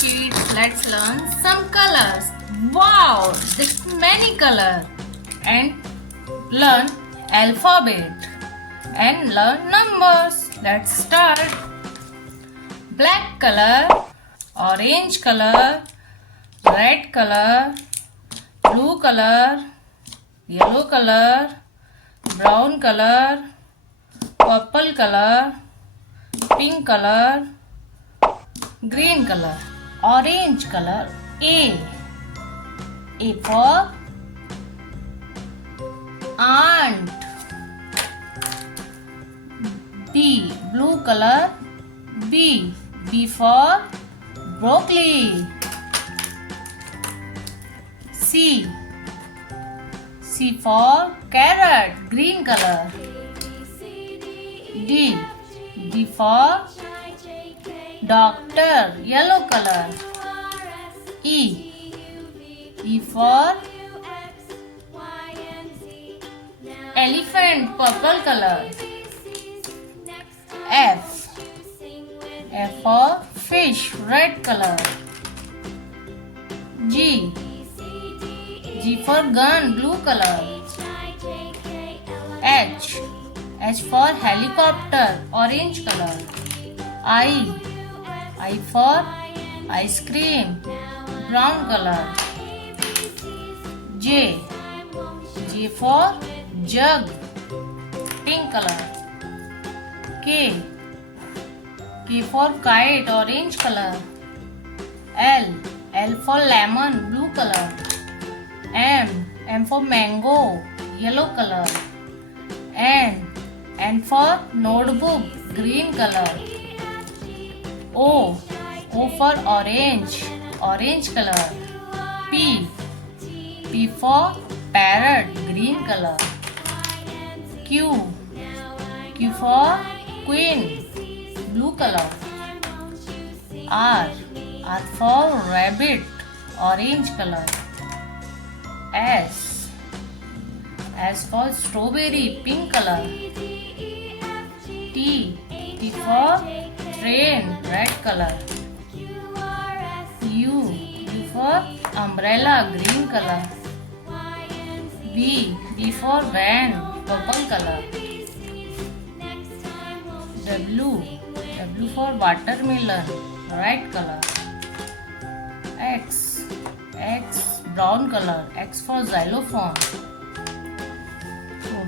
kids, let's learn some colors. Wow, there's many colors. And learn alphabet and learn numbers. Let's start. Black color, orange color, red color, blue color, yellow color, brown color, purple color, pink color, green color. Orange color. A for ant. B, blue color. B for broccoli. C for carrot, green color. D for doctor, yellow color. E for elephant, purple color. F for fish, red color. G for gun, blue color. H for helicopter, orange color. I for ice cream, brown color. J for jug, pink color. K for kite, orange color. L for lemon, blue color. M for mango, yellow color. N for notebook, green color. O for orange color. P for parrot, green color. Q for queen, blue color. R for rabbit, orange color. S for strawberry, pink color. T for train, red color. U for umbrella, green color. V for van, purple color. W for watermelon, red color. X brown color. X for xylophone.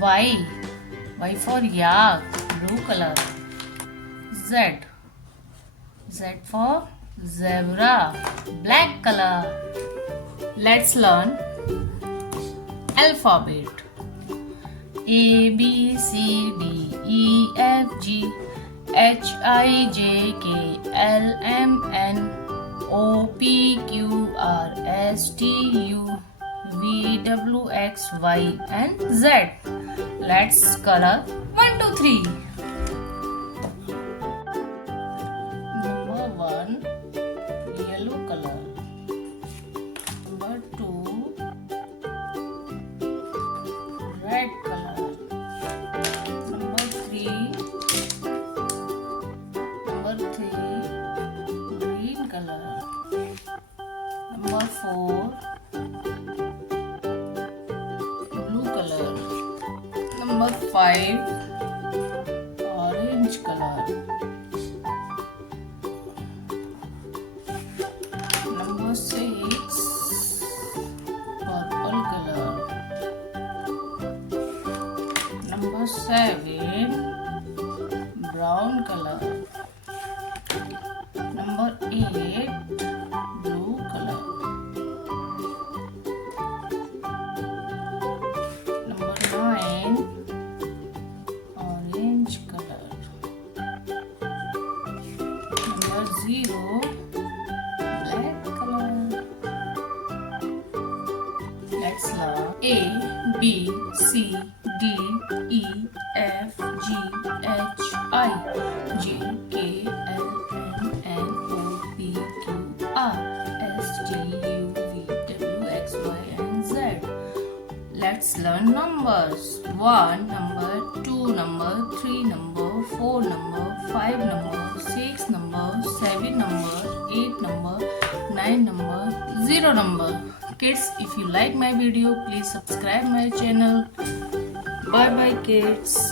Y for yak, blue color. Z for zebra, black color. Let's learn alphabet. A B C D E F G H I J K L M N O P Q R S T U V W X Y and Z. Let's color 1, 2, 3. Number 1, yellow color. Number 2, red color. Number 3, green color. Number 4, blue color. Number 5, orange color. Number 6, purple color. Number 7, brown color. Number 8, blue color. Number 9, orange color. Number 0, black color. Let's learn A, B, C, D, E, F, G, H, I, J, K, L, M, N, O, P, Q, R, S, T, U, V, W, X, Y, and Z. Let's learn numbers. 1, number 2, number 3, number 4, number 5, number 6, number 7, number 8, number 9 number, 0 number. Kids, if you like my video, please subscribe my channel. Bye bye kids.